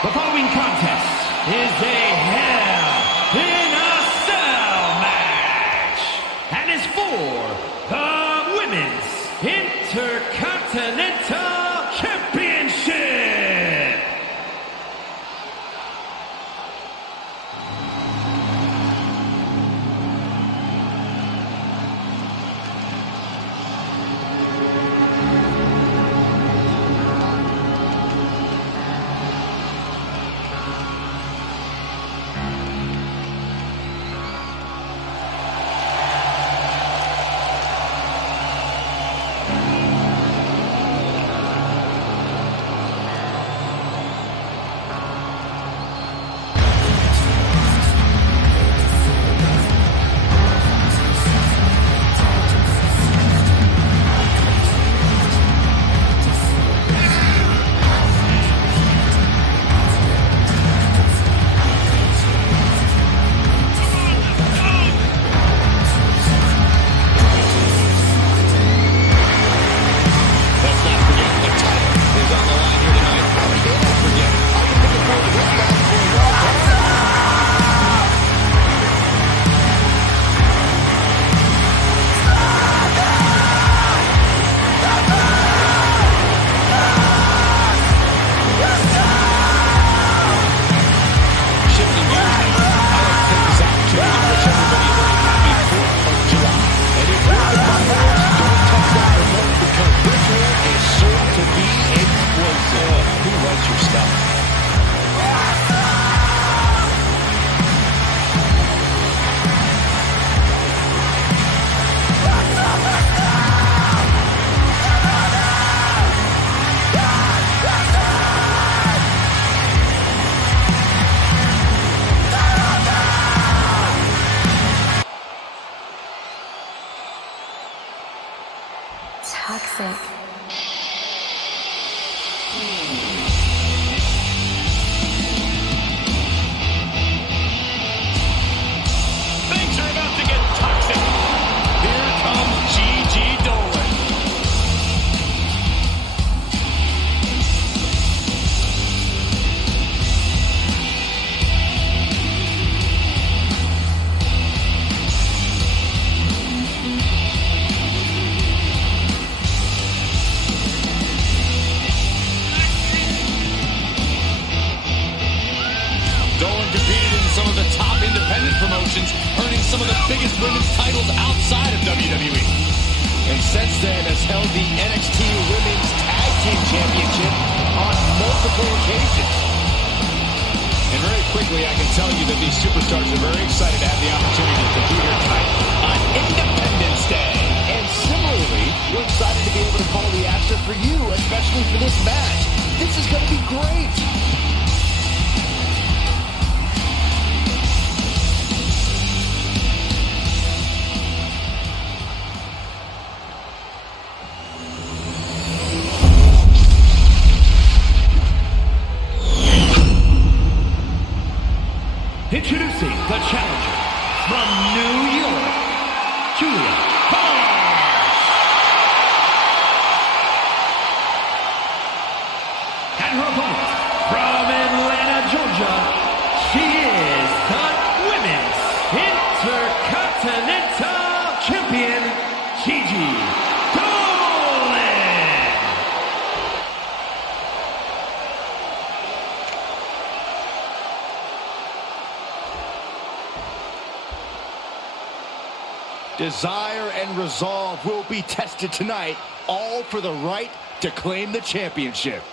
The following contest is a Hell in a Cell match and is for the Women's Intercontinental Championship. Toxic. Things are about to get toxic. Here comes Gigi Dolin. Some of the top independent promotions, earning some of the biggest women's titles outside of WWE. And since then has held the NXT Women's Tag Team Championship on multiple occasions. And very quickly, I can tell you that these superstars are very excited to have the opportunity to compete here tonight on Independence Day. And similarly, we're excited to be able to call the action for you, especially for this match. This is going to be great. Introducing the challenger from New York, Julia Hart. And her opponent from Atlanta, Georgia, she is the Women's Intercontinental Champion, Gigi Dolin. Desire and resolve will be tested tonight, all for the right to claim the championship.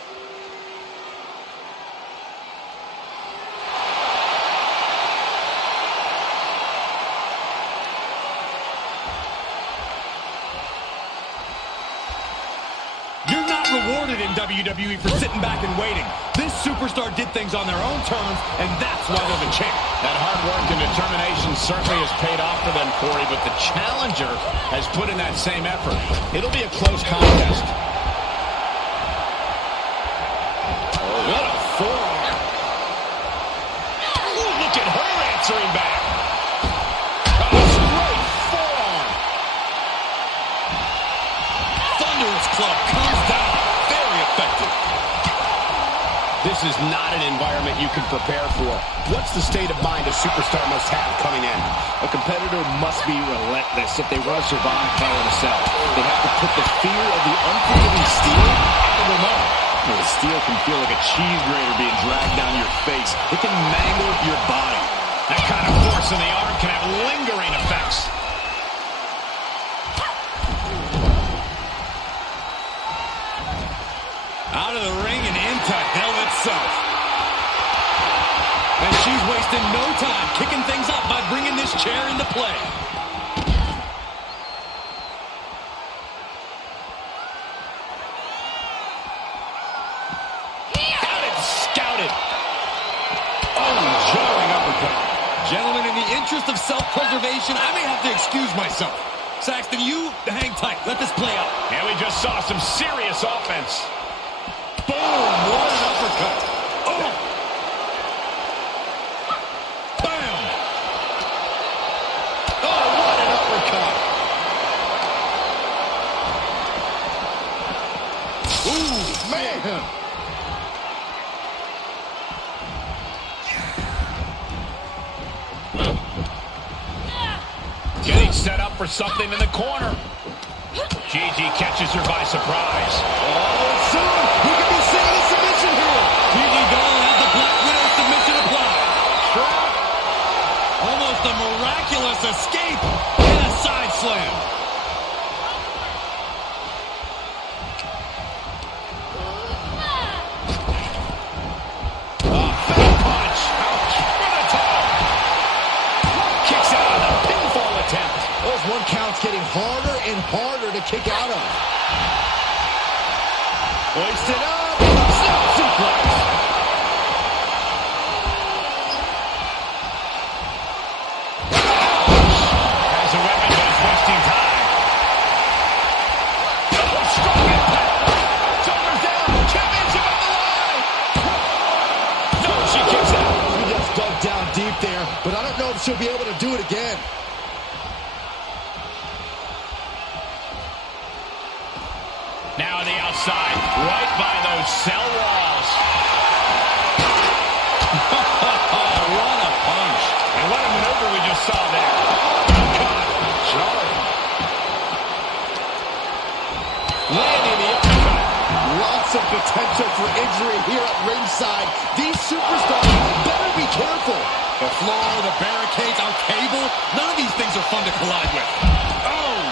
You're not rewarded in WWE for sitting back and waiting. This superstar did things on their own terms, and that's why they're the champ. That hard work and determination certainly has paid off for them, Corey, but the challenger has put in that same effort. It'll be a close contest. Oh, what a forearm. Ooh, look at her answering back. Oh, straight forearm. Thunderous club comes down. Very effective. This is not an environment you can prepare for. What's the state of mind a superstar must have coming in? A competitor must be relentless if they want to survive Hell in a Cell. They have to put the fear of the unforgiving steel out of their mind. The steel can feel like a cheese grater being dragged down your face. It can mangle your body. That kind of force in the arm can have lingering effects. Out of the ring and into hell itself. And she's wasting no time kicking things up by bringing this chair into play. Got it scouted. Oh, jarring uppercut. Gentlemen, in the interest of self-preservation, I may have to excuse myself. Saxton, you hang tight. Let this play out. And we just saw some serious offense. Boom! What an uppercut. Oh! Bam! Oh, what an uppercut. Ooh, man! Getting set up for something in the corner. Gigi catches her by surprise. Oh, soon we could be seeing a submission here. Gigi Dolin has the Black Widow submission applied. Trap. Almost a miraculous escape and a side slam. Oh, fat punch. Ouch. For the top. Kicks out of the pinfall attempt. Those one counts getting harder and harder to kick out of. Hoisted up. Snap suplex. Has a weapon, but is wasting time. Oh, strong impact. Shoulders down. Championship on the line. No, she kicks out. She just dug down deep there, but I don't know if she'll be able to do it again. Now on the outside, right by those cell walls. What a punch. And what a maneuver we just saw there. God, jarring. Landing the uppercut. Lots of potential for injury here at ringside. These superstars better be careful. The floor, the barricades, our cable, none of these things are fun to collide with. Oh!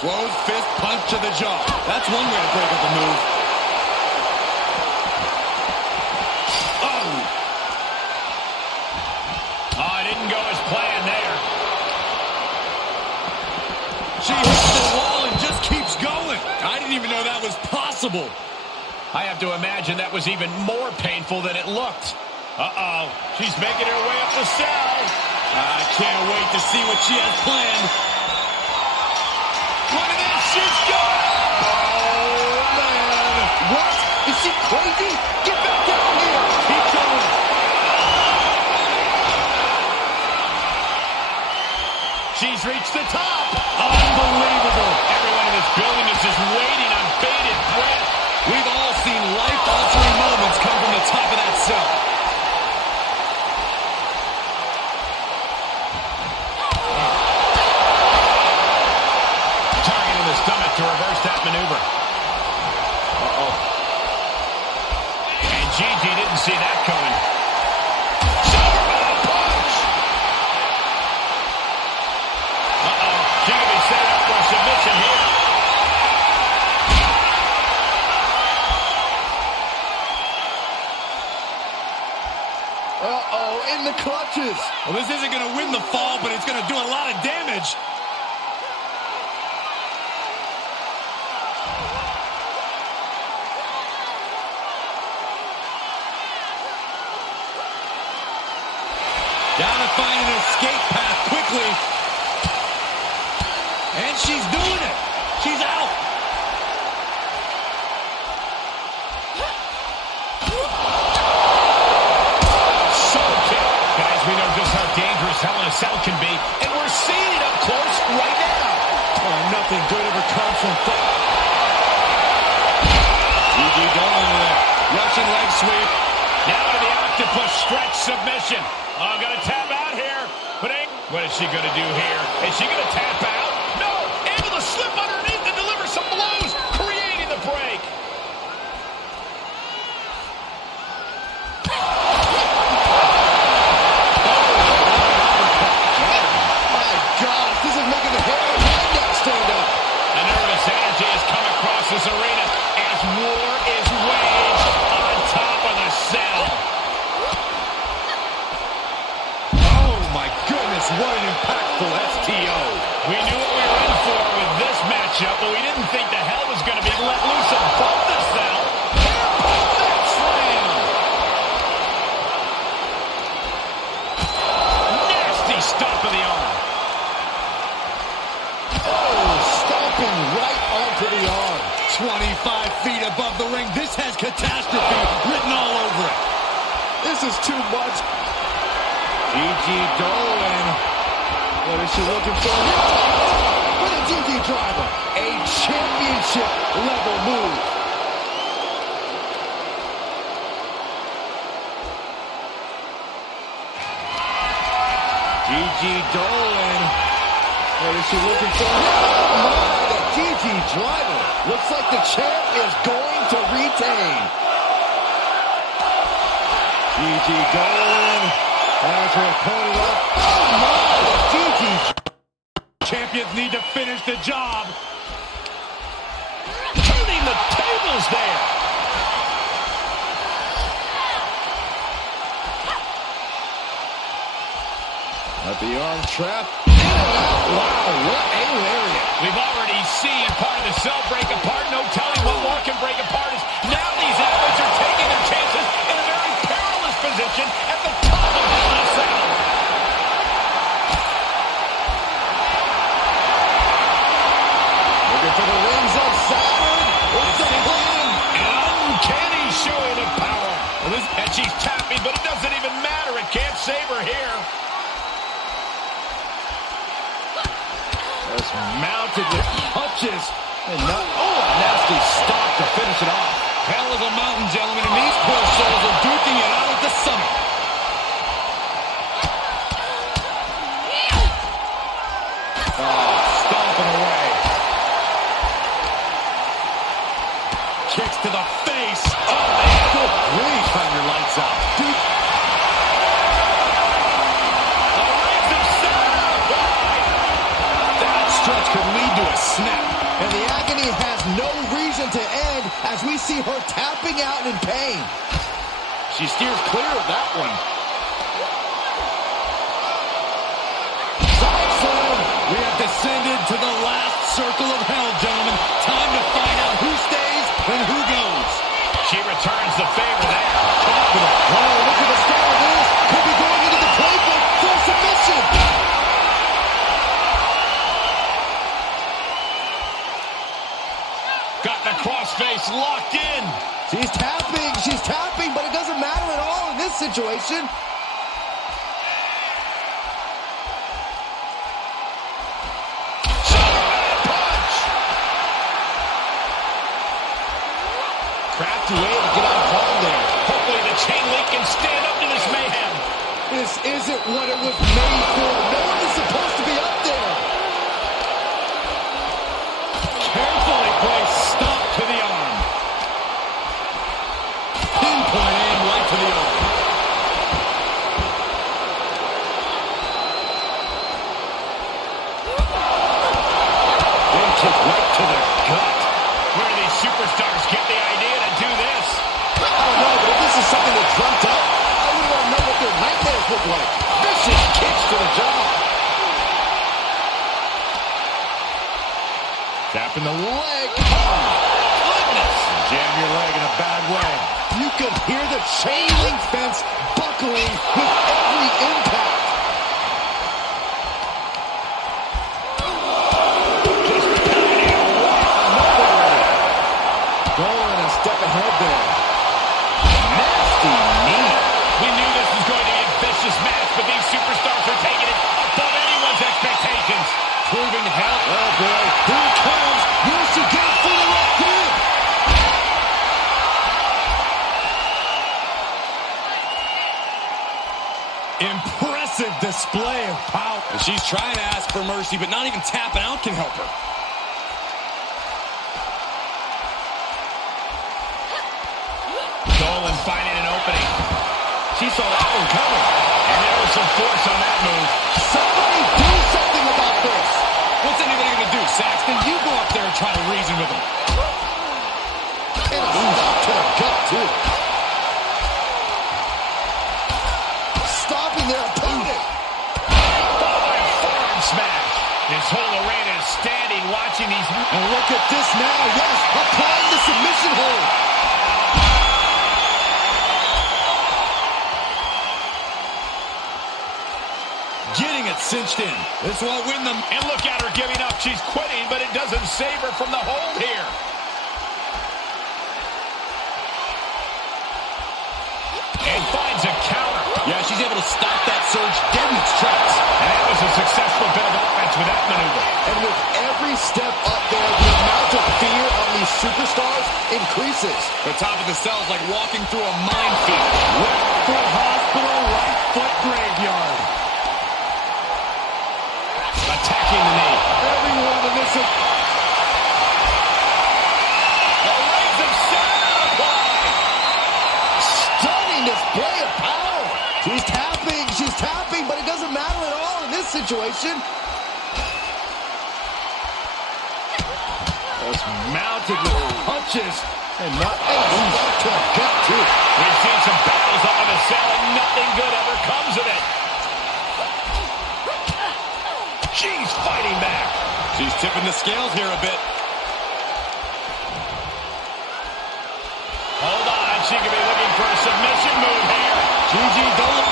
Closed fist punch to the jaw. That's one way to break up a move. Oh! Oh, it didn't go as planned there. She hits the wall and just keeps going. I didn't even know that was possible. I have to imagine that was even more painful than it looked. Uh-oh. She's making her way up the cell. I can't wait to see what she has planned. Look at this, she's going! Oh, man! What? Is she crazy? Get back out here! Keep going! She's reached the top! Unbelievable! Everyone in this building is just waiting on bated breath. We've all seen life-altering moments come from the top of that cell. Stomach to reverse that maneuver. Uh-oh. And Gigi didn't see that coming. Shoulder block punch! Uh-oh. She could be set up for a submission here. Uh-oh, in the clutches. Well, this isn't going to win the fall, but it's going to do a lot of damage. Gotta find an escape path quickly. And she's doing it. She's out. Soul kick. Guys, we know just how dangerous Hell in a Cell can be, and we're seeing it up close right now. Nothing good ever comes from Gigi Dolin with a rushing leg sweep. Now to the octopus stretch submission. Oh, gonna tap out here. But what is she gonna do here? Is she gonna tap out? No! Able to slip underneath and deliver some blows, creating the break. This arena as war is waged on top of the cell. Oh my goodness, what an impactful STO. We knew what we were in for with this matchup, but we didn't think the hell was going to be let loose above the cell. That slam. Nasty stomp of the arm. Oh, stomping right onto the arm. 25 feet above the ring. This has catastrophe written all over it. This is too much. Gigi Dolin. What is she looking for? With a DD driver. A championship level move. Gigi Dolin. What is she looking for? Oh my, the DD driver. Looks like the champ is going to retain. Gigi Dolin has her opponent up. Oh my, the Gigi. Champions need to finish the job. Turning the tables there. At the arm trap. Wow, what a lariat. We've already seen part of the cell break apart. No telling what more can break apart. Now these athletes are taking their chances in a very perilous position at the top of the cell. Looking for the rings of Saturn. It's a win. An uncanny showing of power. And she's tapping, but it doesn't even matter. It can't save her here. Just mounted with punches. And not, oh, a nasty stop to finish it off. Hell of a mountain, gentlemen, and these poor souls are duking it out at the summit. Oh, stomping away. Kicks to the face. Oh, man. Good grief. Turn your lights out. Dude. Stretch could lead to a snap. And the agony has no reason to end as we see her tapping out in pain. She steers clear of that one. Side slam. We have descended to the last circle of hell, gentlemen. Time to find out who stays and who goes. She returns the favor there. Oh, look at the start of this. Could be going into the playbook for submission. Got the crossface locked in. She's tapping, but it doesn't matter at all in this situation. Punch. Crafty way to get out of harm there. Hopefully the chain link can stand up to this mayhem. This isn't what it was made for. No one is supposed to be up there. Carefully placed stop to the arm. Pinpoint aim right to the arm. One kick right to the gut. Where do these superstars get the idea to do this? I don't know, but if this is something they dreamt up, I wouldn't want to know what their nightmares look like. Vicious kicks to the jaw. Tapping the leg. Oh, goodness. Jam your leg in a bad way. You can hear the chain link fence buckling with every impact. Going a step ahead there. Nasty knee. We knew this was going to be a vicious match, but these superstars are taking it above anyone's expectations. Proving hell. Oh, boy. Here it comes. display of power. And she's trying to ask for mercy, but not even tapping out can help her. Dolin finding an opening. She saw that one coming. And there was some force on that move. Somebody do something about this. What's anybody going to do, Saxton? You go up there and try to reason with them. And a stop to the gut, too. Stopping their opponent. Followed by a forearm smash. This whole arena is standing watching these. And look at this now. Yes, applying the submission hold. Getting it cinched in. This won't win them. And look at her giving up. She's quitting, but it doesn't save her from the hold here. And finds a counter. Yeah, she's able to stop that surge dead in its tracks. And that was a successful bit of offense with that maneuver. And with every step up there, the amount of fear on these superstars increases. The top of the cell is like walking through a minefield. Left foot hospital, right foot graveyard. Attacking the knee. Everyone in this. The legs of Sarah applied. Stunning display of power. She's tapping, but it doesn't matter at all in this situation. Just mounted with punches and not to the gut, too. We've seen some battles up in the cell and nothing good ever comes of it. She's fighting back. She's tipping the scales here a bit. Hold on, she could be looking for a submission move here. Gigi Dolin.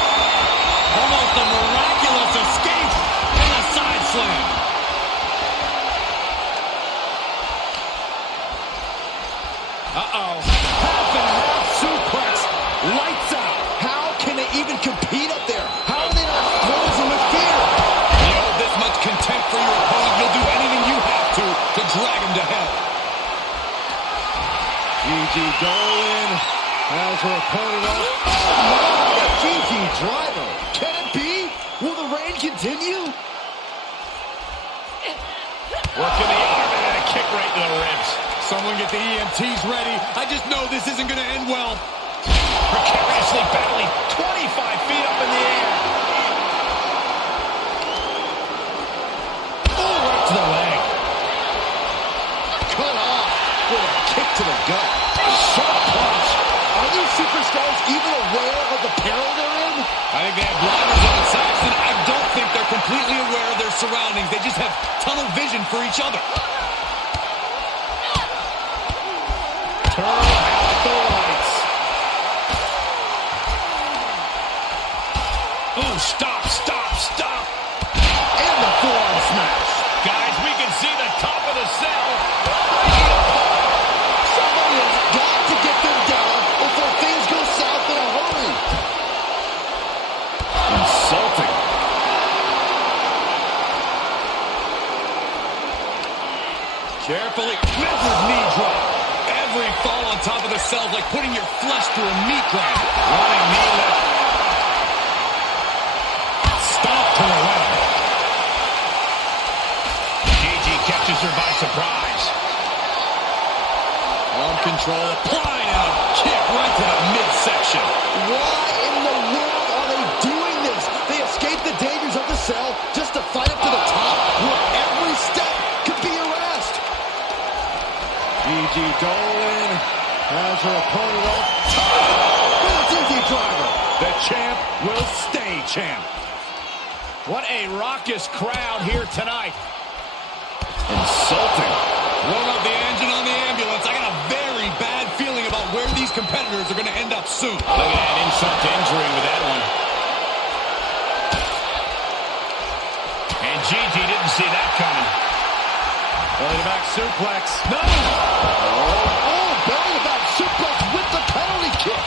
Almost a miraculous escape and a side slam. Uh-oh. Half and half suplex. Lights out. How can they even compete up there? How are they not frozen with fear? You hold this much contempt for your opponent, you'll do anything you have to drag him to hell. Gigi Dolin has her opponent up. Oh, no, a Gigi driver. Can it be? Will the reign continue? Working the arm and then a kick right to the ribs. Someone get the EMTs ready. I just know this isn't going to end well. Precariously battling 25 feet up in the air. Oh, right to the leg. Cut off with a kick to the gut. Sharp punch. Are these superstars even aware of the peril they're in? I think they have blinders on Saxton. I don't think they're completely aware of their surroundings. They just have tunnel vision for each other. Turn out the lights. Oh, stop, stop, stop. And the forearm smash. Guys, we can see the top of the cell. Somebody has got to get them down before things go south in a hurry. Insulting. Carefully. Measured knee drop. Every fall on top of the cell is like putting your flesh through a meat grinder. Running knee lift. Stop to the leg. Gigi catches her by surprise. Arm control, applying a kick right to the midsection. Why in the world are they doing this? They escape the dangers of the cell just to fight up to the top where every step could be harassed. Gigi Dolin has her opponent up top with a Gigi driver. The champ will stay champ. What a raucous crowd here tonight. Insulting. Warm up the engine on the ambulance. I got a very bad feeling about where these competitors are going to end up soon. Look at that insult to injury with that one. And Gigi didn't see that coming. Belly to back suplex. No! Oh, belly to back suplex with the penalty kick.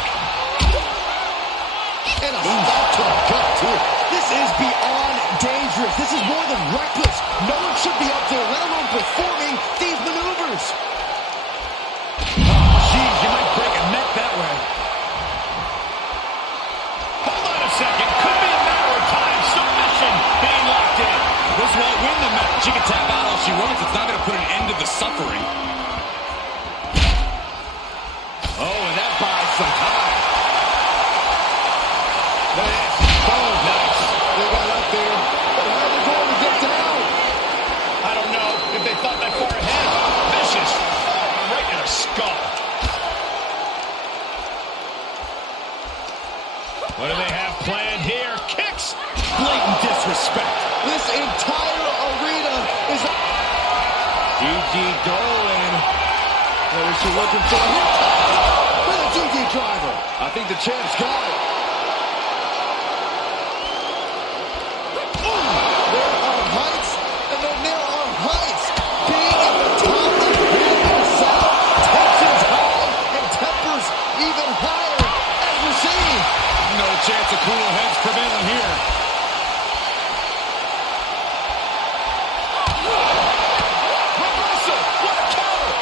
And a stop to the gut, too. This is beyond dangerous. This is more than reckless. No one should be up there, let alone performing these maneuvers. Jeez, you might break a neck that way. Hold on a second. Could be a matter of time. Submission. She can tap out all she wants. It's not going to put an end to the suffering. Oh, and that buys some time. Look at this. Oh, nice. They got up there, but how are they going to get down? I don't know if they thought that far ahead. Vicious. Right in her skull. What do they have planned here? Kicks. Blatant disrespect. This entire arena is... Gigi Dolin. What is she looking for? With a Gigi driver. I think the champ's got it. There are heights, and then there are heights. Being at the top of the south, tensions high and tempers even higher as we're seeing. No chance of cooler heads prevailing here. Reversal! What a counter!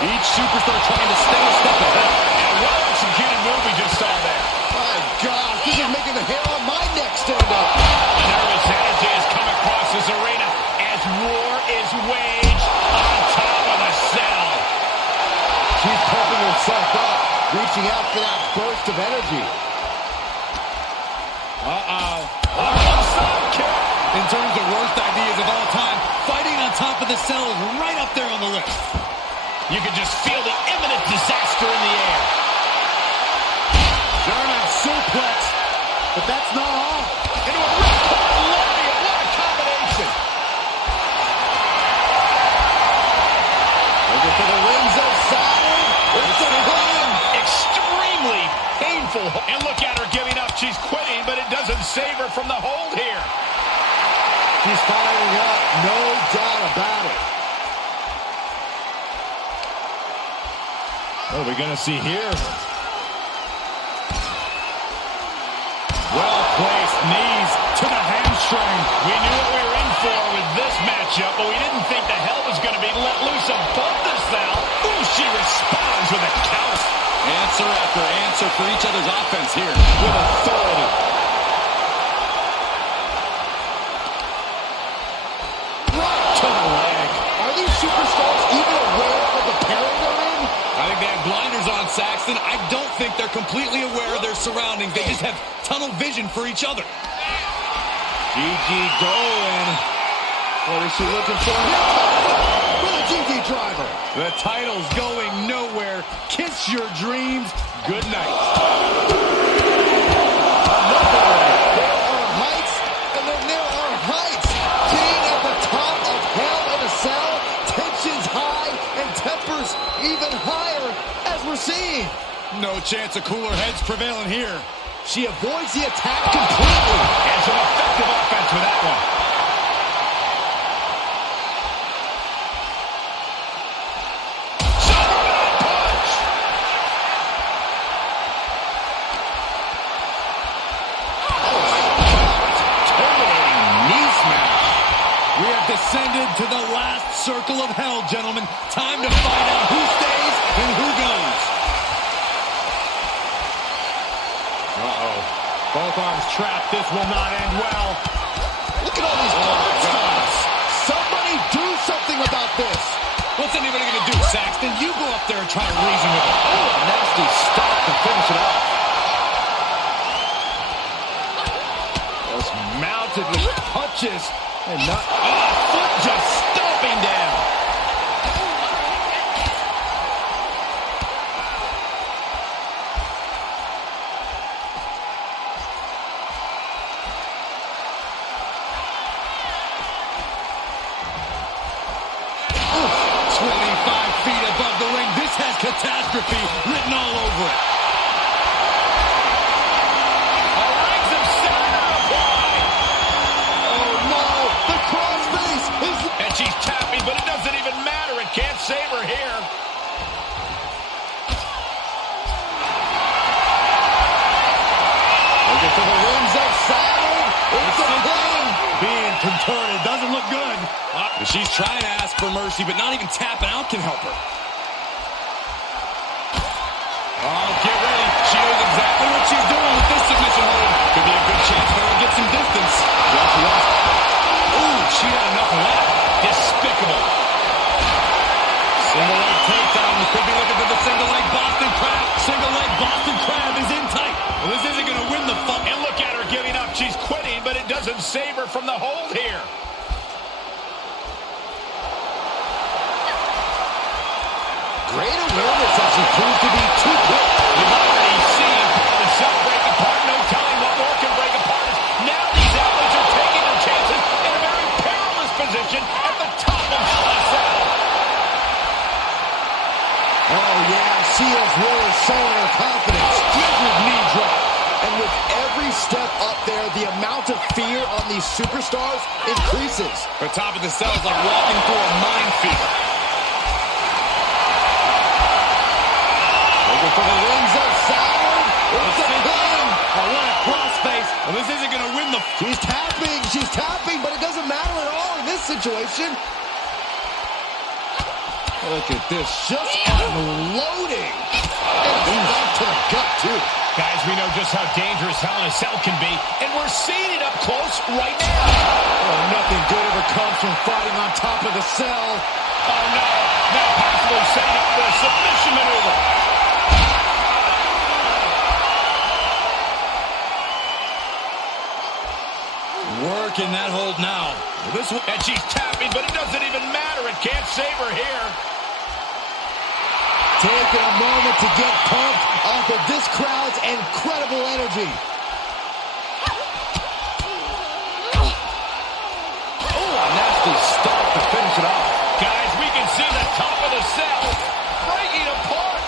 Each superstar trying to stay a step ahead. And what an executed move we just saw there. My God, this is making the hair on my neck stand up. Nervous energy has come across this arena as war is waged on top of the cell. She's pumping herself up, reaching out for that burst of energy. In terms of worst ideas of all time, fighting on top of the cell is right up there on the list. You can just feel the imminent disaster in the air. German suplex, but that's not all. Into a ripcord lariat. What a combination. Looking for the rings of Saturn. It's a win. Extremely painful. And look at her giving up. She's quitting, but it doesn't save her from the hold here. She's firing up, no doubt about it. What are we going to see here? Well-placed knees to the hamstring. We knew what we were in for with this matchup, but we didn't think the hell was going to be let loose above the cell. Ooh, she responds with a counter. Answer after answer for each other's offense here with authority. Superstars even aware of the peril they're in? I think they have blinders on, Saxton. I don't think they're completely aware of their surroundings. They just have tunnel vision for each other. Gigi Dolin. What is she looking for? With a Gigi driver. The title's going nowhere. Kiss your dreams. Good night. Another way. There are heights, and then there are heights. Being at the top of hell in a cell, tensions high and tempers even higher as we're seeing. No chance of cooler heads prevailing here. She avoids the attack completely. And some effective offense with that one. Superman punch! Oh my God! Terminating knee smash. We have descended to the last circle of hell, gentlemen. Time to find out who stays and who goes. Uh-oh. Both arms trapped. This will not end well. Look at all these stops. Somebody do something about this. What's anybody going to do, Saxton? You go up there and try to reason with it. Oh, a nasty stop to finish it off. Just mounted with punches and not... Oh, foot just stomping down. Catastrophe written all over it. Rings of Saturn applied. Oh no, the crossface is... And she's tapping, but it doesn't even matter. It can't save her here. Looking for the rings of Saturn. It's a thing. Being contorted doesn't look good. She's trying to ask for mercy, but not even tapping out can help her. Oh, get ready. She knows exactly what she's doing with this submission hold. Could be a good chance for her to get some distance. Ooh, she had enough left. doesn't save her from the hold here. Great awareness as he proves to be too quick. We've already seen part of the cell break apart. No telling what more can break apart. Now these athletes are taking their chances in a very perilous position at the top of the cell. Oh, yeah, she is really showing her confidence. Huge knee drop. And with every step up there, the amount of fear on these superstars increases. The top of the cell is like walking through a minefield. Looking for the rings of Saturn. It's a pin. Oh, what a crossface. Well, this isn't going to win the... She's tapping, but it doesn't matter at all in this situation. Look at this, just unloading. And it's up to the gut, too. Guys, we know just how dangerous Hell in a Cell can be, and we're seeing it up close right now. Oh, nothing good ever comes from fighting on top of the cell. Oh, no. Now possibly setting up for a submission maneuver. Working that hold now. And she's tapping, but it doesn't even matter. It can't save her here. Taking a moment to get pumped off of this crowd's incredible energy. Oh, a nasty stop to finish it off. Guys, we can see the top of the cell breaking apart.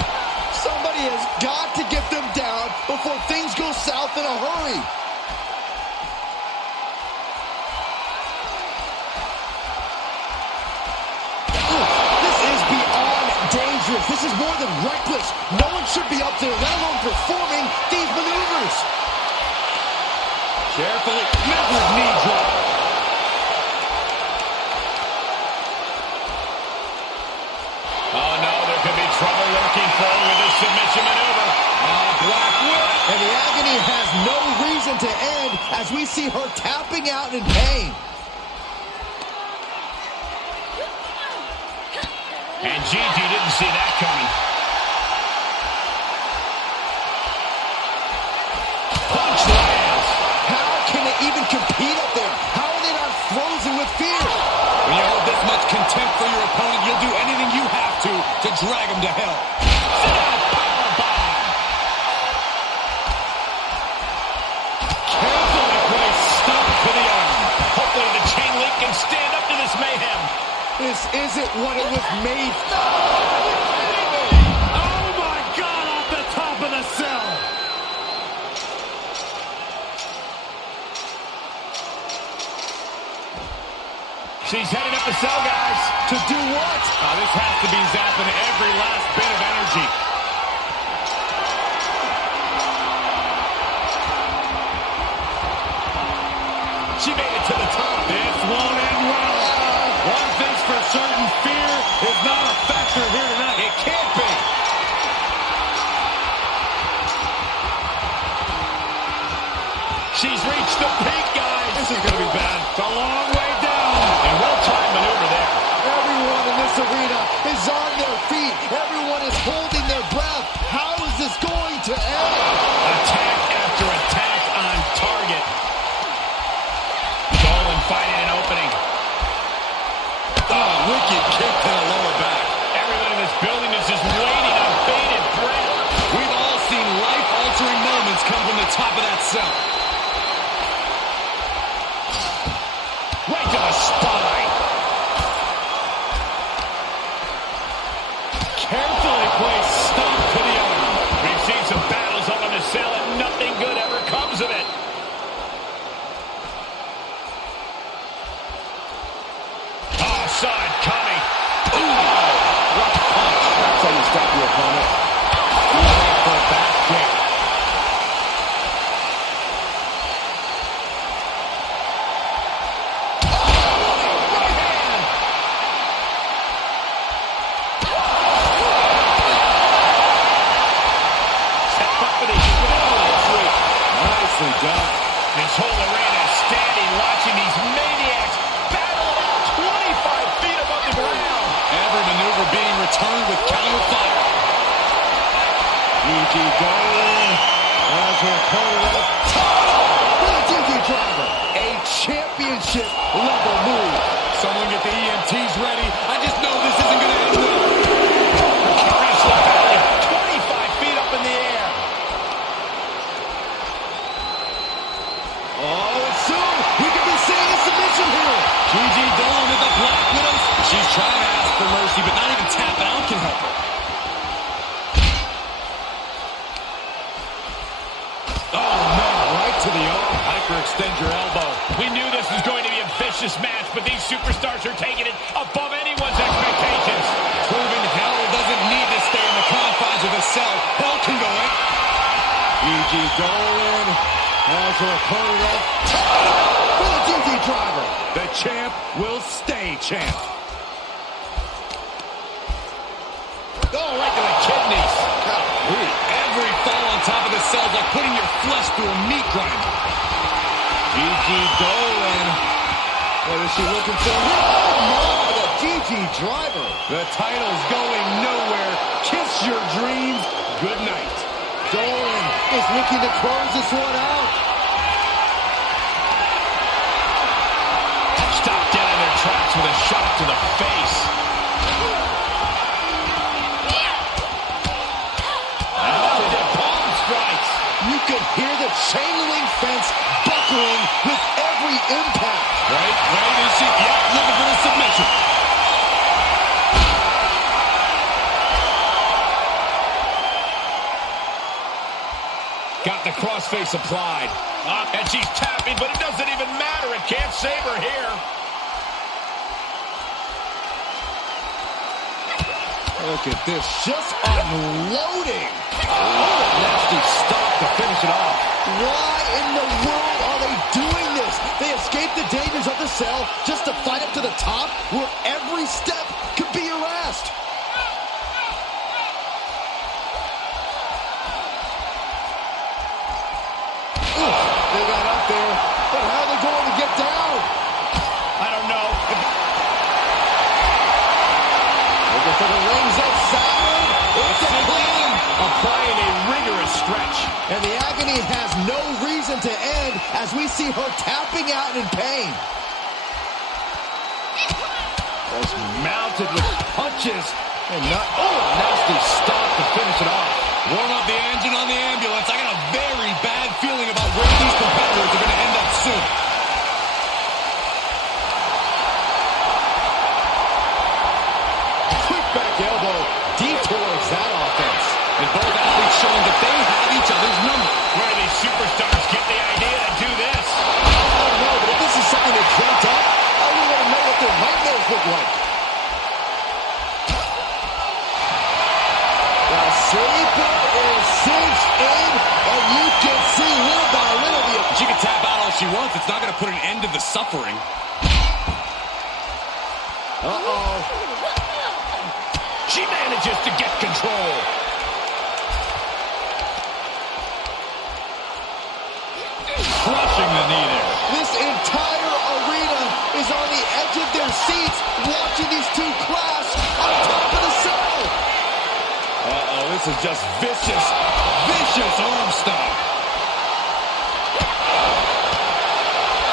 Somebody has got to get them down before things go south in a hurry. This is more than reckless. No one should be up there, let alone performing these maneuvers. Carefully, massive knee drop. Oh no, there could be trouble lurking for her with this submission maneuver. Black whip. And the agony has no reason to end as we see her tapping out in pain. And Gigi didn't see that coming. Punch lands. How can they even compete up there? How are they not frozen with fear? When you hold this much contempt for your opponent, you'll do anything you have to drag him to hell. Sit down, powerbomb. Carefully placed stomp to the arm. Hopefully the chain link can stand up to this mayhem. This isn't what it was made for. Oh my God, off the top of the cell. She's heading up the cell, guys. To do what? This has to be zapping every last bit of energy. She made it to the top. This won't end well. One thing's for certain, fear is not a factor here tonight. It can't be. She's reached the peak, guys. This is going to be bad. It's a long way down. And well-timed maneuver there. Everyone in this arena is on their feet. Everyone is holding their breath. How is this going to end? Attack after attack on target. Dolin finding an opening. Oh, wicked kick to the lower back. Everyone in this building is just waiting on bated breath. We've all seen life-altering moments come from the top of that cell. Right to the spine. Carefully placed stomp to the arm. We've seen some battles up on the cell and nothing good ever comes of it. Oh, saw it coming. Ooh, rough punch. That's how you stop your opponent. Looking for a back kick. This whole arena is standing watching these maniacs battle it out 25 feet above the ground. Every maneuver being returned with counter fire. Gigi Dolin as her opponent at the top with a Gigi driver. A championship-level move. Someone get the EMTs ready. I just know this isn't going to end well. Precarious the belly, 25 feet up in the air. Oh, and soon we could be seeing a submission here. Gigi Dolin with the Black Widows. She's trying to ask for mercy, but not even tapping out can help her. Oh, no, right to the arm. Hyperextend your elbow. We knew this was going to be a vicious match, but these superstars are taking it above anyone's expectations. Proving hell doesn't need to stay in the confines of the cell. Hell can go in. Gigi Dolin has her opponent up top with a DD driver. The champ will stay champ. Oh, right to the kidneys. Every fall on top of the cell is like putting your flesh through a meat grinder. Gigi Dolin. What is she looking for? Oh, no, the Gigi driver. The title's going nowhere. Kiss your dreams. Good night. Dolin is looking to close this one out. Stop dead in their tracks with a shot to the face. Palm strikes. You can hear the chain link fence buckling with every impact. Right, is she? Yep, looking for the submission. Got the crossface applied. And she's tapping, but it doesn't even matter. It can't save her here. Look at this, just unloading. Oh, nasty stop to finish it off. Why in the world are they doing this? They escape the dangers of the cell just to fight up to the top where every step could be harassed. They got up there, but how are they going to get down? I don't know. Looking for the rings outside. It's a clean. Applying a rigorous stretch. And the agony has no reason to end as we see her tapping out in pain. Just mounted with punches and not. Oh, nasty stop to finish it off. Warm up the engine on the ambulance. I got a very bad feeling about where these competitors are going to end up soon. Quick back elbow detours that offense. And both athletes showing that they have each other's number. Where do these superstars get the idea to do this? I don't know, but if this is something they dreamt up, I really want to know what their nightmares look like. The sleeper is cinched in, and you can see little by little the... She can tap out all she wants. It's not going to put an end to the suffering. Uh-oh. She manages to get control. Crushing the knee there. This entire arena is on the edge of their seats watching these two clash on top of the cell. Uh-oh, this is just vicious, vicious arm stomp.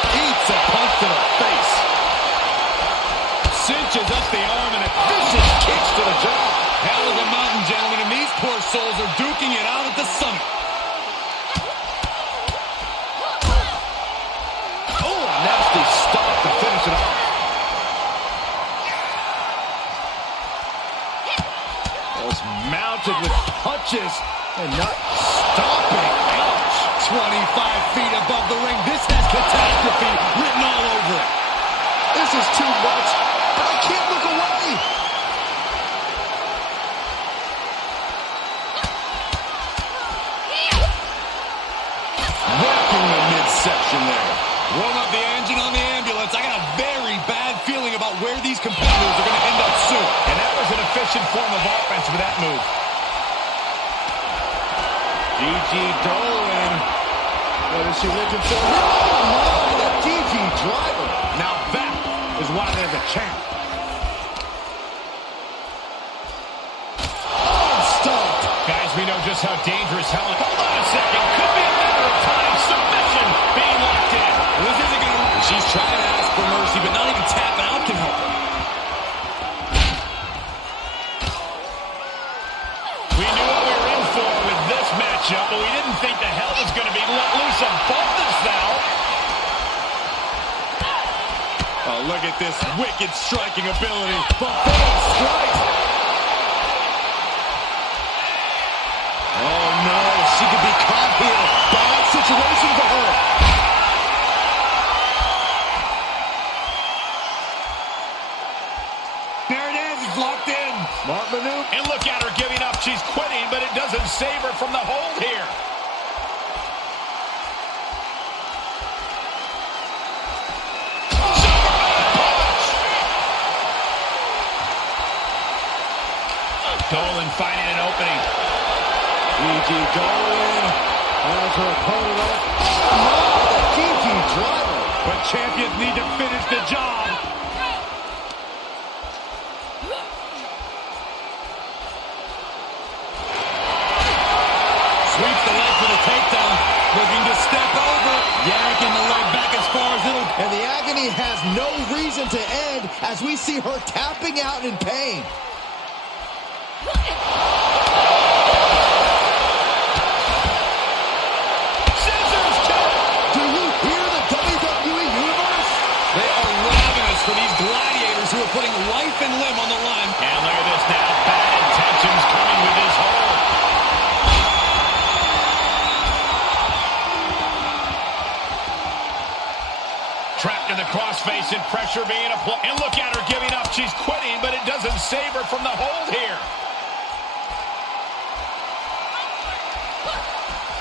Eats a punch to the face. Cinches up the arm and a vicious kicks to the jaw. Hell of a mountain, gentlemen, and these poor souls are duking it out at the summit. Oh, a nasty stop to finish it off. Was mounted with punches and not stopping. Ouch. 25 feet above the ring. This has catastrophe written all over it. This is too much, but I can't look away. Working the midsection there. Warm up the engine on the ambulance. I got a very bad feeling about where these competitors are going to end up soon. And that was an efficient form of offense with that move. Gigi Dolin. What is she looking for? Oh, no, the Gigi driver. Now that is why there's a champ. Unstopped. Guys, we know just how dangerous Helen. Hold on a second. Could be a matter of time. Submission being locked in. This isn't going to... She's trying to ask matchup, but we didn't think the hell was going to be let loose above this now. Oh, look at this wicked striking ability. Buffalo strikes. Oh, no. She could be caught here. Bad situation for her. There it is. It's locked in. Smart maneuver. And look at her giving up. She's quitting, but it doesn't save her from the hold here. Dolin finding an opening. Gigi Dolin has her opponent up. Oh, no, the Gigi driver. But champions need to finish the job. Sweeps the leg for the takedown. Looking to step over. Yanking the leg back as far as it'll. And the agony has no reason to end as we see her tapping out in pain. For these gladiators who are putting life and limb on the line. And look at this now. Bad intentions coming with this hold. Trapped in the crossface and pressure being applied. And look at her giving up. She's quitting, but it doesn't save her from the hold here.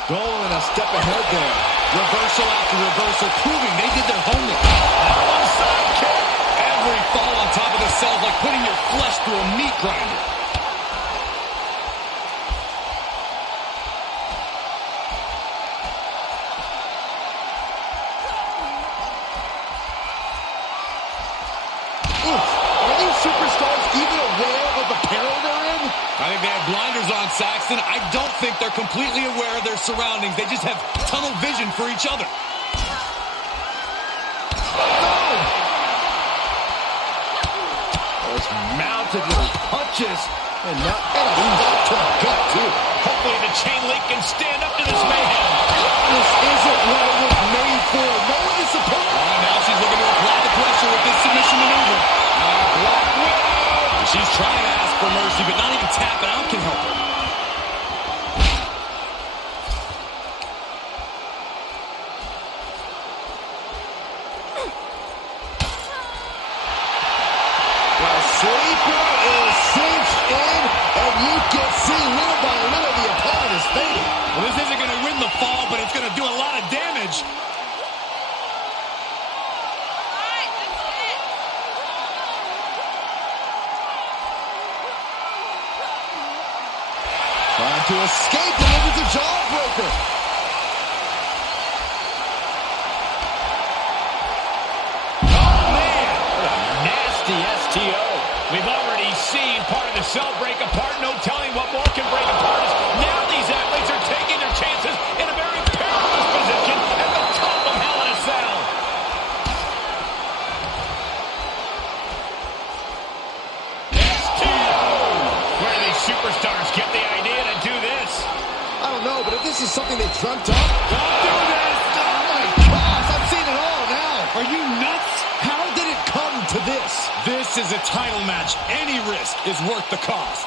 Dolin a step ahead there. Reversal after reversal, proving they did their homework. That one side kick. Every fall on top of the cell is like putting your flesh through a meat grinder. Oof. Are these superstars even aware of the peril they're in? I think they have blinders on, Saxton. I don't think they're completely aware of their surroundings. They just have tunnel vision for each other. Mounted with punches, and now shot to the gut, too. Hopefully the chain link can stand up to this mayhem. This isn't what it was made for. No one is supposed to. Now she's looking to apply the pressure with this submission maneuver. She's trying to ask for mercy, but not even tapping out can help her. Sleeper is cinched in, and you can see little by little the opponent is fading. Well, this isn't going to win the fall, but it's going to do a lot of damage. Trying to escape, and it was a jawbreaker. Oh, man. What a nasty STO. We've already seen part of the cell break apart. No telling what more can break apart. Now these athletes are taking their chances in a very perilous position at the top of Hell in a Cell. STO. Where do these superstars get the idea to do this? I don't know, but if this is something they dreamt up, don't do this! Oh my gosh, I've seen it all now. Are you nuts? How did it come to this? This is a title match. Any risk is worth the cost.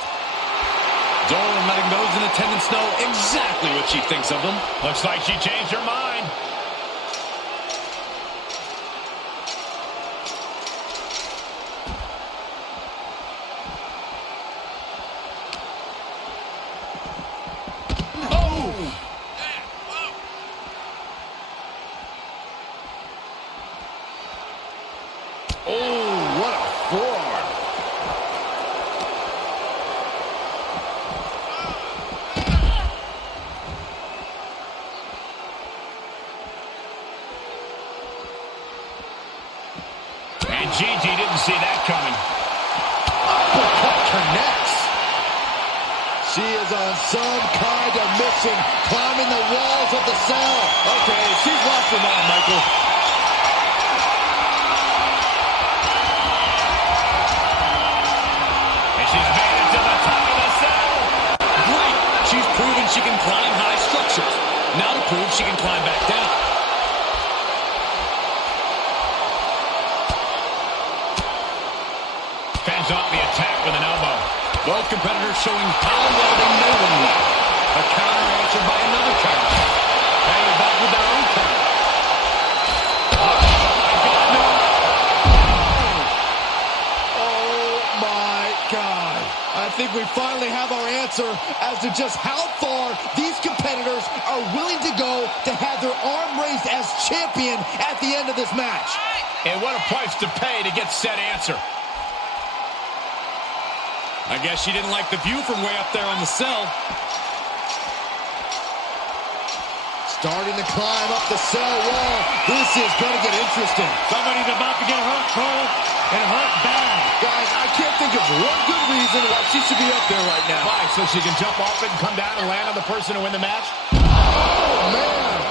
Dolin letting those in attendance know exactly what she thinks of them. Looks like she changed her mind. Oh, what a forearm. And Gigi didn't see that coming. Uppercut connects. She is on some kind of mission, climbing the walls of the cell. Okay, she's lost her mind, Michael. And she's made it to the top of the cell. Great. She's proven she can climb high, strong. attack with an elbow. Both competitors showing how well they know one another. A counter answered by another counter. Hanging back with their own counter. Oh, my God. I think we finally have our answer as to just how far these competitors are willing to go to have their arm raised as champion at the end of this match. And what a price to pay to get said answer. I guess she didn't like the view from way up there on the cell. Starting to climb up the cell wall. This is going to get interesting. Somebody's about to get hurt, Cole, and hurt bad. Guys, I can't think of one good reason why she should be up there right now. Why? So she can jump off it and come down and land on the person to win the match? Oh, man.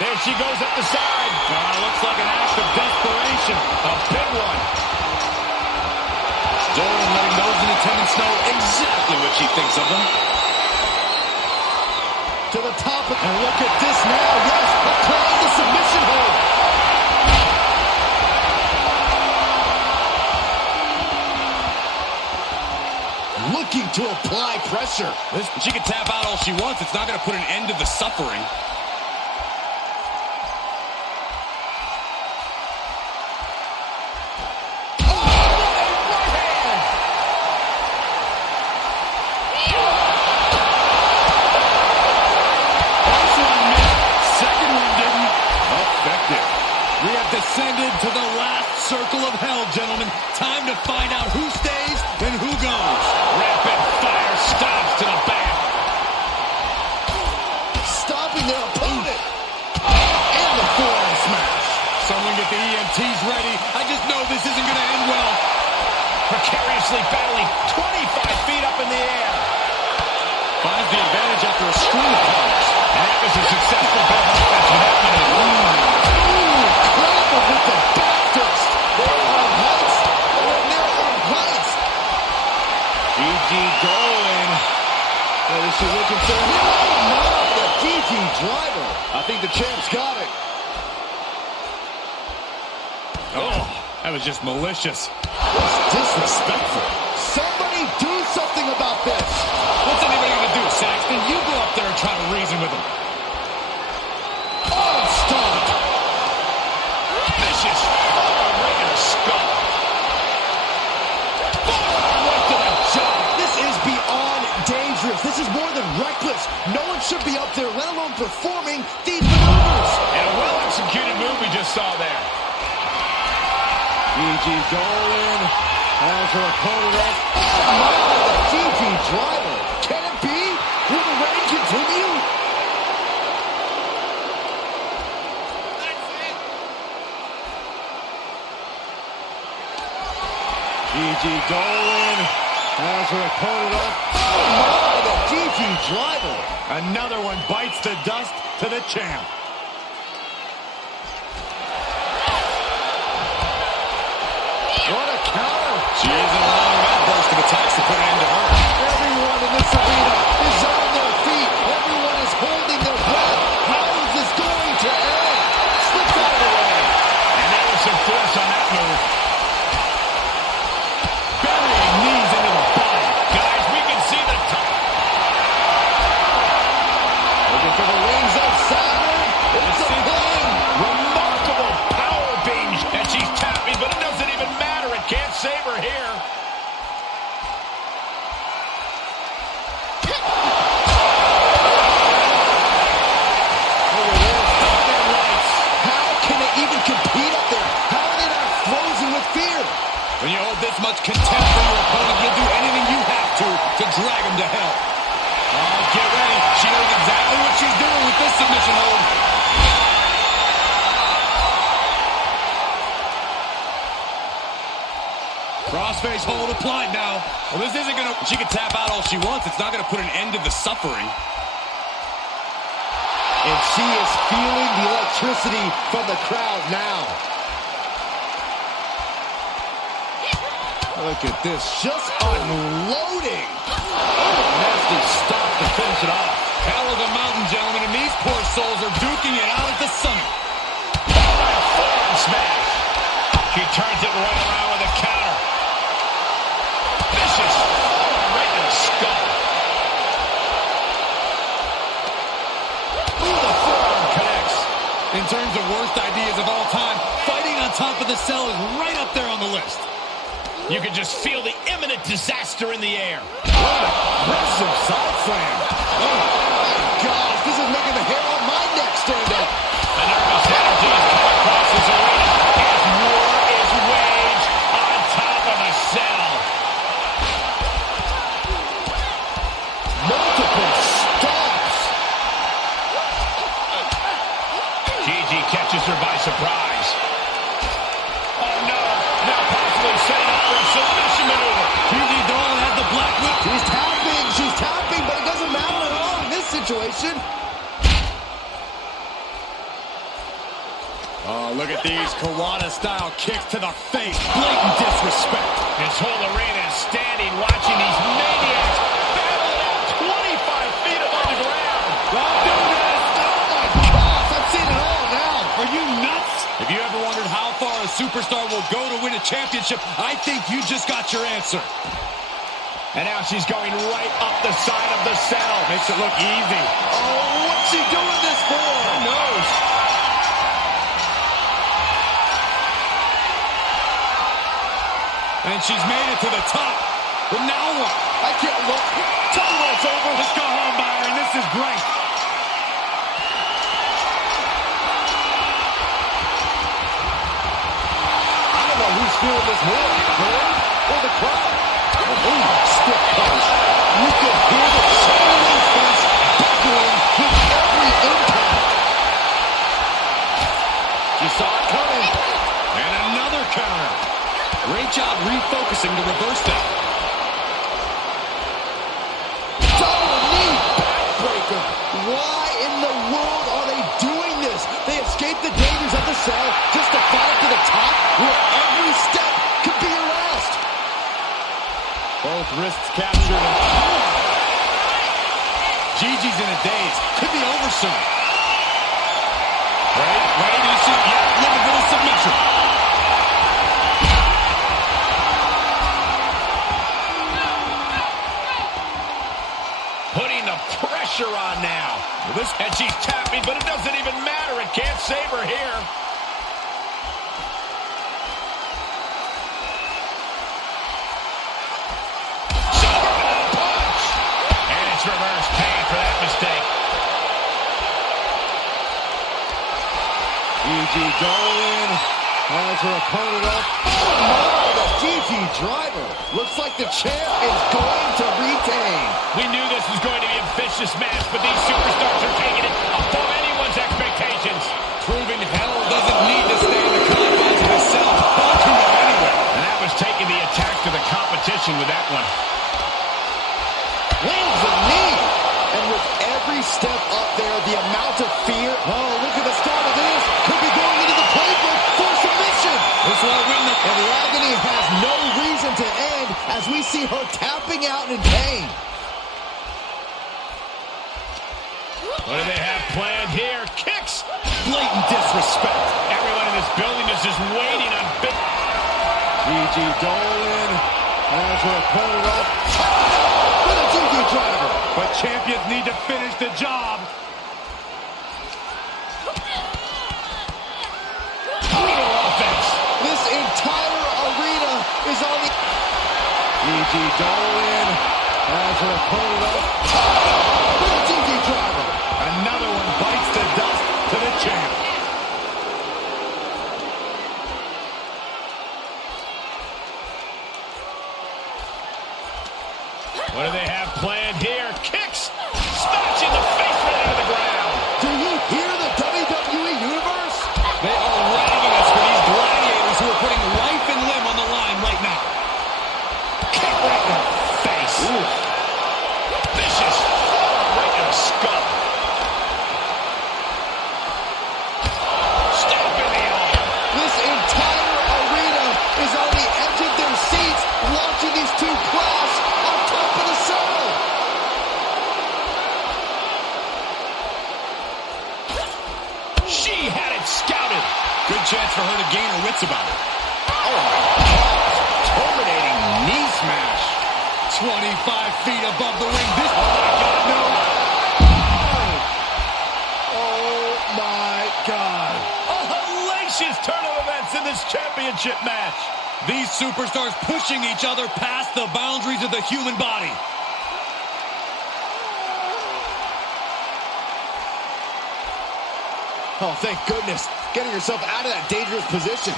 There she goes up the side. Looks like an act of desperation. A big one. Dolin letting those in attendance know exactly what she thinks of them. To the top, and look at this now. Yes, applying the submission hold. Looking to apply pressure. She can tap out all she wants. It's not going to put an end to the suffering. Descended to the last circle of hell, gentlemen. Time to find out who stays and who goes. Rapid fire stops to the back. Stopping their opponent. And the forearm smash. Someone get the EMTs ready. I just know this isn't going to end well. Precariously battling 25 feet up in the air. Finds the advantage after a string of counters. And that was a successful ball offense without winning. With the back fist. They're on heights. They're on heights. Gigi Dolin. What is she looking for? Oh, no, the Gigi driver. I think the champ's got it. Oh, that was just malicious. That's disrespectful. Somebody do something about this. What's anybody going to do, Saxton? You go up there and try to reason with him. Oh, stop. Vicious. Right in the skull. Right to the jaw. This is beyond dangerous. This is more than reckless. No one should be up there, let alone performing these maneuvers. And a well-executed move we just saw there. Gigi Dolin has her opponent up. Oh, my, the Gigi driver. Can it be? Will the reign continue? Gigi Dolin has her opponent up. Oh, my, the Gigi driver. Another one bites the dust to the champ. What a counter. She isn't allowing that burst of attacks to put an end to her. Everyone in this arena is on their feet. Everyone is holding their breath. How is this going to end? Slips out of the way. And there was some force on that move. Burying knees into the body. Guys, we can see the top. Looking for the wings of Saturn. It's a pin. Remarkable power beam. And she's tapping, but it doesn't even matter. It can't save her here. How can they even compete up there? How are they not frozen with fear? When you hold this much contempt for your opponent, you'll do anything you have to drag him to hell. Oh, get ready. She knows exactly what she's doing with this submission hold. Crossface hold applied now. Well, this isn't going to... She can tap out all she wants. It's not going to put an end to the suffering. And she is feeling the electricity from the crowd now. Look at this, just unloading. Nasty stop to finish it off. Hell of a mountain, gentlemen, and these poor souls are duking it out at the summit. worst ideas of all time. Fighting on top of the cell is right up there on the list. You can just feel the imminent disaster in the air. What an aggressive side slam. Oh, my gosh. This is making the hair on my neck stand up. The nervous energy is coming across this arena as war is waged on top of the cell. Multiple stops. Gigi catches her by surprise. Oh no, now possibly setting up for a submission maneuver. Gigi Dolin has the black whip. She's tapping, but it doesn't matter at all in this situation. Oh, look at these Kawada-style kicks to the face. Blatant disrespect. This whole arena is standing watching these maniacs battle it out 25 feet above the ground. Don't do this. Oh, my gosh. I've seen it all now. Are you nuts? If you ever wondered how far a superstar will go to win a championship, I think you just got your answer. And now she's going right up the side of the cell. Makes it look easy. Oh, what's she doing this for? Who knows? And she's made it to the top. But now what? I can't look. Tell me when it's over. Let's go home, Byron. This is great. I don't know who's feeling this more, her or the crowd. Ooh, stiff punch. You can hear the channeling face buckling with every impact. She saw it coming. And another counter. Great job refocusing to reverse that. Double knee backbreaker. Why in the world are they doing this? They escaped the dangers of the cell just to fight to the top where every step could be your last. Both wrists captured. Gigi's in a daze. Could be over soon. Ready to see. Yeah, looking for the submission. Putting the pressure on now. And she's tapping, but it doesn't even matter. It can't save her here. Punch! And it's reverse pain for that mistake. Gigi Dolin has her opponent up. Oh no, the Gigi driver. Looks like the champ is going to retain. We knew this was going to be a vicious match, but these superstars are taking it above anyone's expectations. Proving hell doesn't need to stay in the confines of itself. Ball can go anywhere. And that was taking the attack to the competition with that one. Lands a knee. And with every step up there, the amount of fear. Oh, look at the start of this. Could be going into the playbook for submission. This will win the... And the agony has no reason to end as we see her tapping out in pain. What do they have planned here? Kicks! Blatant disrespect. Everyone in this building is just waiting on big... Gigi Dolin has her opponent up. For the Gigi driver. But champions need to finish the job. Brutal offense. This entire arena is on the... Gigi Dolin has her opponent up. For the Gigi driver. Another one bites the dust to the champ. What do they have planned here? Kicks! Smashing the face right out of the ground. Do you hear the WWE Universe? They are ravenous for these gladiators who are putting life and limb on the line right now. Kick right in the face. Ooh. Vicious forearm right in the skull. Stop in the arm. This entire arena is on the edge of their seats watching these two clash on top of the cell. She had it scouted. Good chance for her to gain her wits about it. Oh my gosh. Terminating knee smash. 25 feet above the ring. This... Oh my God, no. Oh my God. Oh, flashiest turn of events in this championship match. These superstars pushing each other past the boundaries of the human body. Oh, thank goodness. Getting herself out of that dangerous position.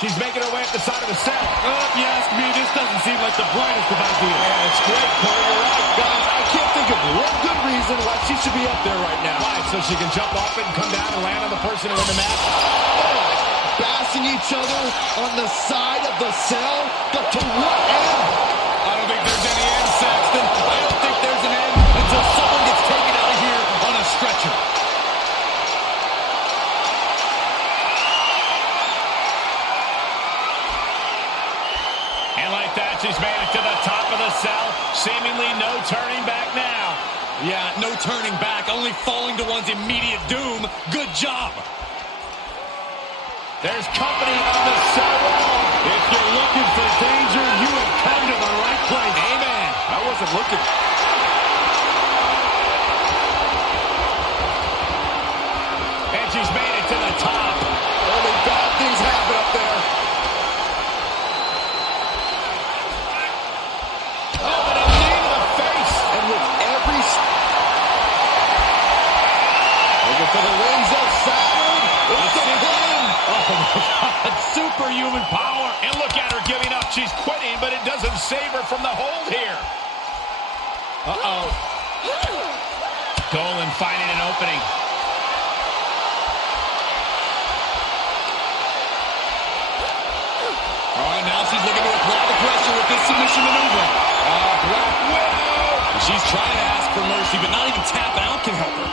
She's making her way up the side of the cell. If you ask me, this doesn't seem like the brightest of ideas. Yeah, it's great, Corey. You're right. Guys, I can't think of one good reason why she should be up there right now. Why? So she can jump off it and come down and land on the person who win the match? Bashing each other on the side of the cell? But to what end? I don't think there's any end, Saxton. I don't think there's an end until someone gets taken out of here on a stretcher. And like that, she's made it to the top of the cell. Seemingly no turning back now. Yeah, no turning back, only falling to one's immediate doom. Good job. There's company on the cell wall. If you're looking for danger, you have come to the right place. Amen. I wasn't looking. And she's made it to the top. Only bad things happen up there. Oh, but a knee to the face. And with every... Looking for the rings of Saturn. It's a win. Oh, my God. Superhuman power. And look at her giving up. She's quitting, but it doesn't save her from the hold here. Uh-oh. Dolin finding an opening. All right, now she's looking to apply the pressure with this submission maneuver. Black Widow. She's trying to ask for mercy, but not even tapping out can help her.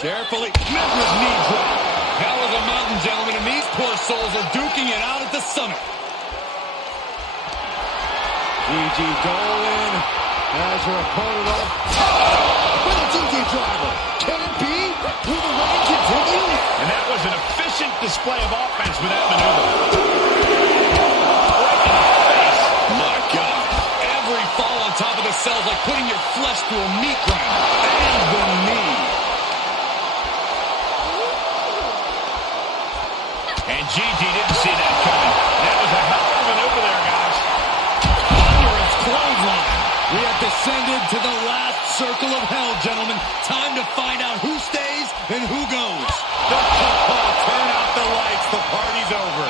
Carefully, measured knee drop. Hell is a mountain, gentlemen, and these poor souls are duking it out at the summit. Gigi Dolin has her opponent up top with a Gigi driver. Can it be? Will the reign continue? And that was an efficient display of offense with that maneuver. Right in the face. My God. Every fall on top of the cell is like putting your flesh through a meat grinder. And the knee. And Gigi didn't see that coming. That was a hell of a maneuver there, guys. Thunderous clothesline. We have descended to the last circle of hell, gentlemen. Time to find out who stays and who goes. Turn out the lights. The party's over.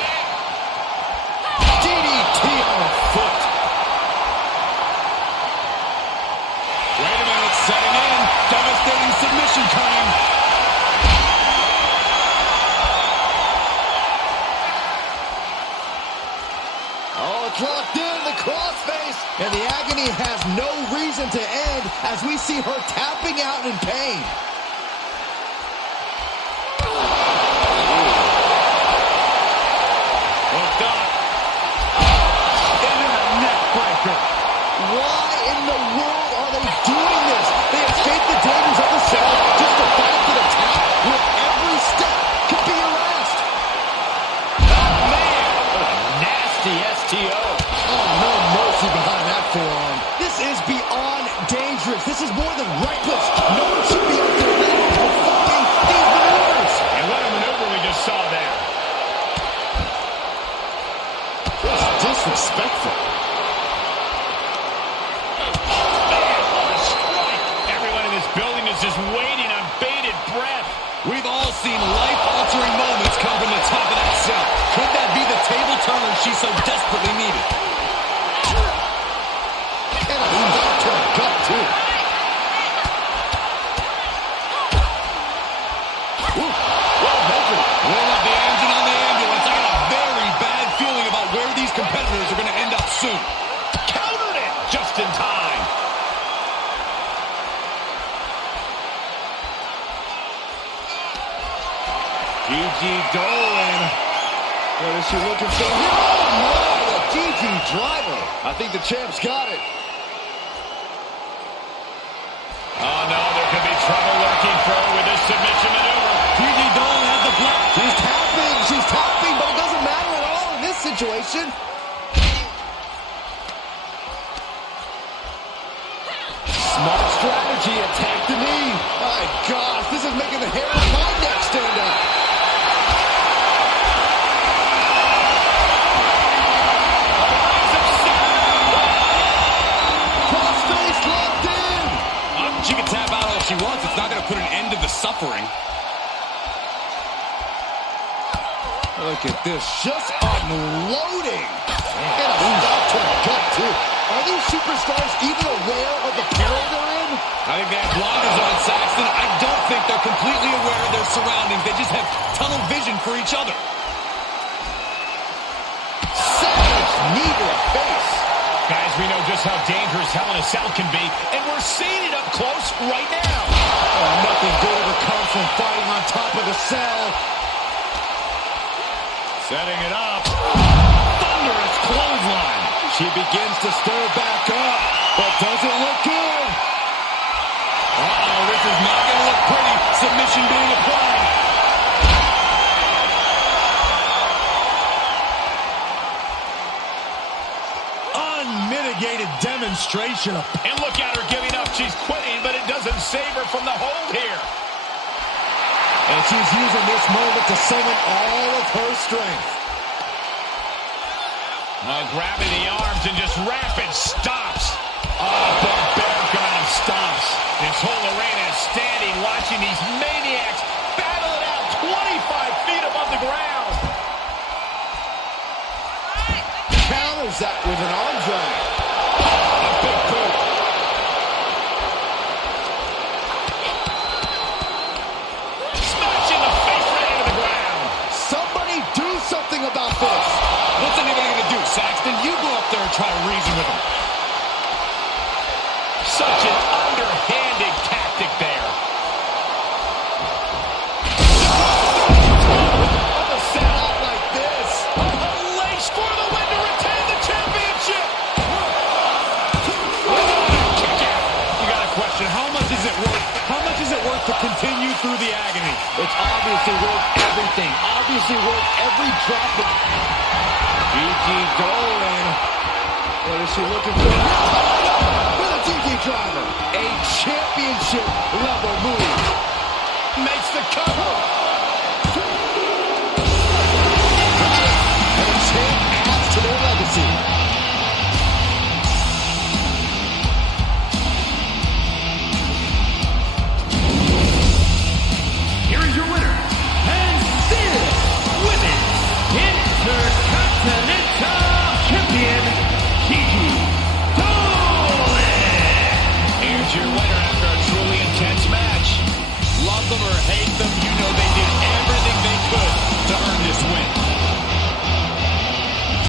DDT on the foot. Wait a minute, setting in. Devastating submission coming. Oh, it's locked in, the crossface. And the agony has no reason to end as we see her tapping out in pain. Hooked up. Into the neck breaker. Why in the world are they doing this? They escape the dangers of the cell just to fight for the tap where every step could be your last. Oh, man. What a nasty STO. Oh, no mercy behind that forearm. This is beyond dangerous. This is more than reckless. No one should be out there now performing these maneuvers. And what a maneuver we just saw there. Just disrespectful. Man, what a strike. Everyone in this building is just waiting on bated breath. We've all seen life-altering moments come from the top of that cell. Could that be the table turner she so desperately needed? And a shot to the gut, too. Ooh, well measured. Roll up the engine on the ambulance. I got a very bad feeling about where these competitors are going to end up soon. Countered it just in time. Gigi Dolin. What is she looking for here? Oh, my, the Gigi driver. I think the champ's got it. Oh, no, there could be trouble lurking for her with this submission maneuver. Gigi Dolin has the block. She's tapping, but it doesn't matter at all in this situation. Smart strategy, attack the knee. My gosh, this is making the hair on my neck stand up. Crossface locked in. She can tap out all she wants. It's not going to put an end to the suffering. Look at this, just unloading. And a stop to the gut, too. Are these superstars even aware of the peril they're in? I think they have blinders on, Saxton. I don't think they're completely aware of their surroundings. They just have tunnel vision for each other. Savage knee to the face. Guys, we know just how dangerous Hell in a Cell can be, and we're seeing it up close right now. Oh, nothing good ever comes from fighting on top of the cell. Setting it up. Thunderous clothesline. She begins to stir back up, but doesn't look good. Uh-oh, this is not going to look pretty. Submission being applied. Unmitigated demonstration of... And look at her giving up. She's quitting, but it doesn't save her from the hold here. And she's using this moment to summon all of her strength. Grabbing the arms and just rapid stops. Barbaric amount of stops. This whole arena is standing, watching these maniacs battle it out 25 feet above the ground. Counters that with an arm drag. A big boot. Smashing the face right into the ground. Somebody do something about this. What's anybody going to do, Saxton? You go up there and try to reason with them. Such an underhanded tactic there. I'm a set out like this. Lace for the win to retain the championship. You got a question. How much is it worth? How much is it worth to continue through the agony? It's obviously worth everything. Obviously worth every drop of... Gigi Dolin. What is she looking for? With a Gigi driver.